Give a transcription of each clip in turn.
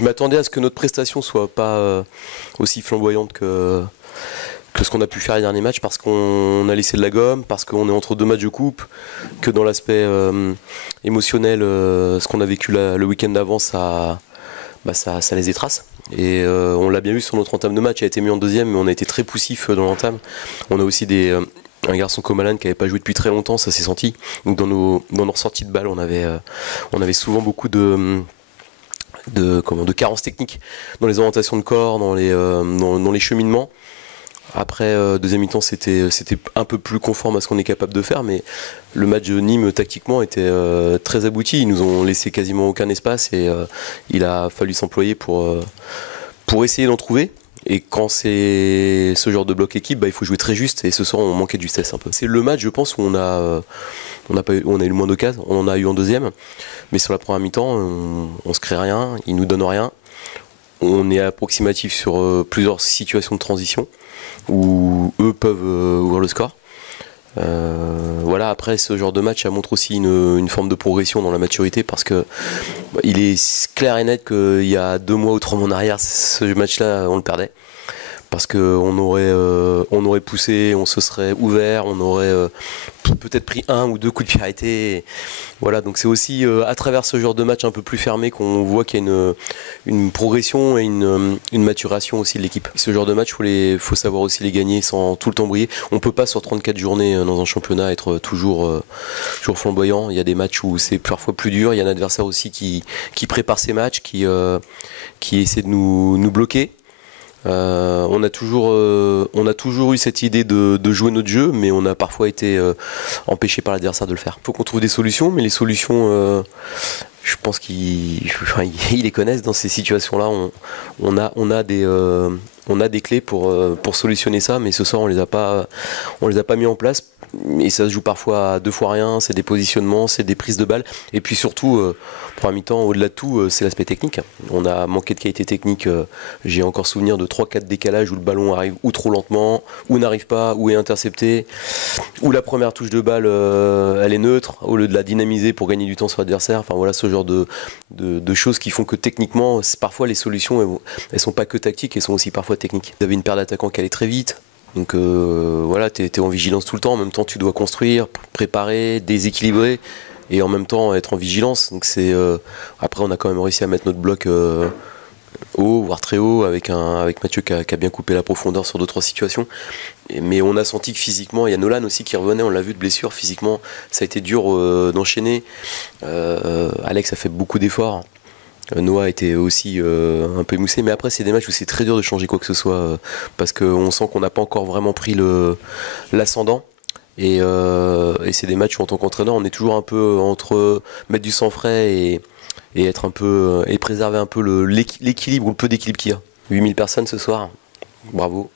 Je m'attendais à ce que notre prestation soit pas aussi flamboyante que ce qu'on a pu faire les derniers matchs, parce qu'on a laissé de la gomme, parce qu'on est entre deux matchs de coupe, que dans l'aspect émotionnel, ce qu'on a vécu le week-end d'avant, ça laisse des traces. Et on l'a bien vu sur notre entame de match, il a été mis en deuxième, mais on a été très poussif dans l'entame. On a aussi un garçon comme Alan qui n'avait pas joué depuis très longtemps, ça s'est senti. Donc dans nos ressorties de balles, on avait souvent beaucoup de carences techniques dans les orientations de corps, dans les cheminements. Après, deuxième mi-temps, c'était un peu plus conforme à ce qu'on est capable de faire, mais le match de Nîmes, tactiquement, était très abouti. Ils nous ont laissé quasiment aucun espace et il a fallu s'employer pour essayer d'en trouver. Et quand c'est ce genre de bloc équipe, il faut jouer très juste, et ce soir, on manquait de justesse un peu. C'est le match, je pense, où on a eu le moins d'occasions. On en a eu en deuxième, mais sur la première mi-temps, on se crée rien, ils nous donnent rien. On est approximatif sur plusieurs situations de transition où eux peuvent ouvrir le score. Voilà, après ce genre de match, ça montre aussi une forme de progression dans la maturité, parce que il est clair et net qu'il y a 2 mois ou 3 mois en arrière, ce match-là, on le perdait. Parce qu'on aurait poussé, on se serait ouvert, on aurait peut-être pris 1 ou 2 coups de pied arrêtés. Voilà, donc c'est aussi à travers ce genre de match un peu plus fermé qu'on voit qu'il y a une progression et une maturation aussi de l'équipe. Ce genre de match, faut savoir aussi les gagner sans tout le temps briller. On ne peut pas sur 34 journées dans un championnat être toujours flamboyant. Il y a des matchs où c'est parfois plus dur. Il y a un adversaire aussi qui prépare ses matchs, qui essaie de nous bloquer. On a toujours eu cette idée de jouer notre jeu, mais on a parfois été empêché par l'adversaire de le faire. Il faut qu'on trouve des solutions, mais les solutions, je pense qu'ils les connaissent dans ces situations-là. On a des clés pour solutionner ça, mais ce soir on les a pas mis en place. Et ça se joue parfois à 2 fois rien, c'est des positionnements, c'est des prises de balles. Et puis surtout, pour un mi-temps, au-delà de tout, c'est l'aspect technique. On a manqué de qualité technique. J'ai encore souvenir de 3-4 décalages où le ballon arrive ou trop lentement, ou n'arrive pas, ou est intercepté, ou la première touche de balle, elle est neutre, au lieu de la dynamiser pour gagner du temps sur l'adversaire. Enfin voilà, ce genre de choses qui font que techniquement, parfois les solutions, elles sont pas que tactiques, elles sont aussi parfois techniques. Vous avez une paire d'attaquants qui allait très vite. Donc voilà, tu es en vigilance tout le temps. En même temps, tu dois construire, préparer, déséquilibrer, et en même temps être en vigilance. Donc après, on a quand même réussi à mettre notre bloc haut, voire très haut, avec Mathieu qui a bien coupé la profondeur sur 2-3 situations. Mais on a senti que physiquement, il y a Nolan aussi qui revenait, on l'a vu de blessure. Physiquement, ça a été dur d'enchaîner. Alex a fait beaucoup d'efforts. Noah était aussi un peu émoussé, mais après c'est des matchs où c'est très dur de changer quoi que ce soit, parce qu'on sent qu'on n'a pas encore vraiment pris l'ascendant, et c'est des matchs où en tant qu'entraîneur on est toujours un peu entre mettre du sang frais et être un peu et préserver un peu l'équilibre, ou le peu d'équilibre qu'il y a. 8000 personnes ce soir, bravo,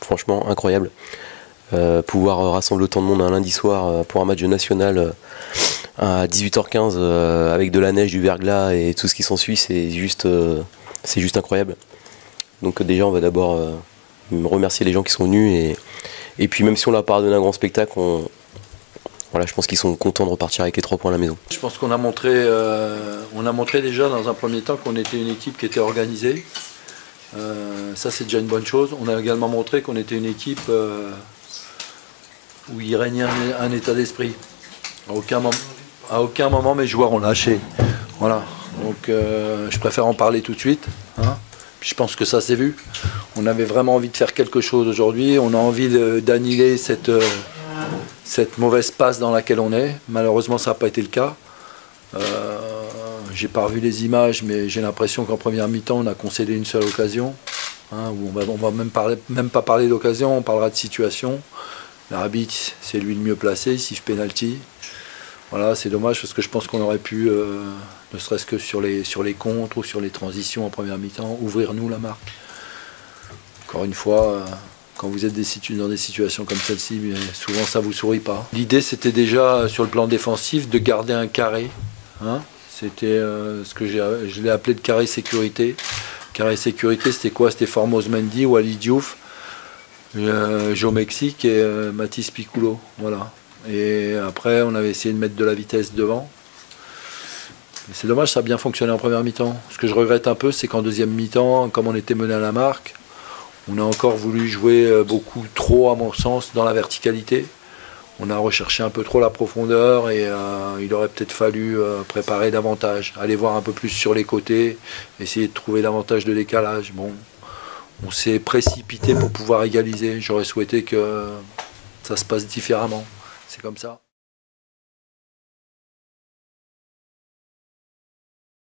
franchement incroyable. Pouvoir rassembler autant de monde un lundi soir pour un match de national à 18h15 avec de la neige, du verglas et tout ce qui s'ensuit, c'est juste incroyable. Donc déjà on va d'abord remercier les gens qui sont venus, et puis même si on leur a pas donné un grand spectacle, voilà, je pense qu'ils sont contents de repartir avec les 3 points à la maison. Je pense qu'on a montré déjà dans un premier temps qu'on était une équipe qui était organisée. Ça c'est déjà une bonne chose. On a également montré qu'on était une équipe où il régnait un état d'esprit. À aucun moment mes joueurs ont lâché. Voilà. Donc je préfère en parler tout de suite. Hein. Puis je pense que ça s'est vu. On avait vraiment envie de faire quelque chose aujourd'hui. On a envie d'annihiler cette mauvaise passe dans laquelle on est. Malheureusement ça n'a pas été le cas. J'ai pas revu les images, mais j'ai l'impression qu'en première mi-temps on a concédé une seule occasion. Hein, où on va même pas parler d'occasion, on parlera de situation. L'arbitre, c'est lui le mieux placé, il siffle penalty. Voilà, c'est dommage parce que je pense qu'on aurait pu, ne serait-ce que sur les contres ou sur les transitions en première mi-temps, ouvrir nous la marque. Encore une fois, quand vous êtes dans des situations comme celle-ci, souvent ça ne vous sourit pas. L'idée c'était déjà sur le plan défensif de garder un carré. Hein. C'était ce que je l'ai appelé de carré sécurité. Carré sécurité, c'était quoi? C'était Formose Mendy, Walid Diouf, Joe Mexique et Mathis Piccolo. Voilà. Et après, on avait essayé de mettre de la vitesse devant. C'est dommage, ça a bien fonctionné en première mi-temps. Ce que je regrette un peu, c'est qu'en deuxième mi-temps, comme on était mené à la marque, on a encore voulu jouer beaucoup trop, à mon sens, dans la verticalité. On a recherché un peu trop la profondeur et il aurait peut-être fallu préparer davantage, aller voir un peu plus sur les côtés, essayer de trouver davantage de décalage. Bon, on s'est précipité pour pouvoir égaliser. J'aurais souhaité que ça se passe différemment. C'est comme ça.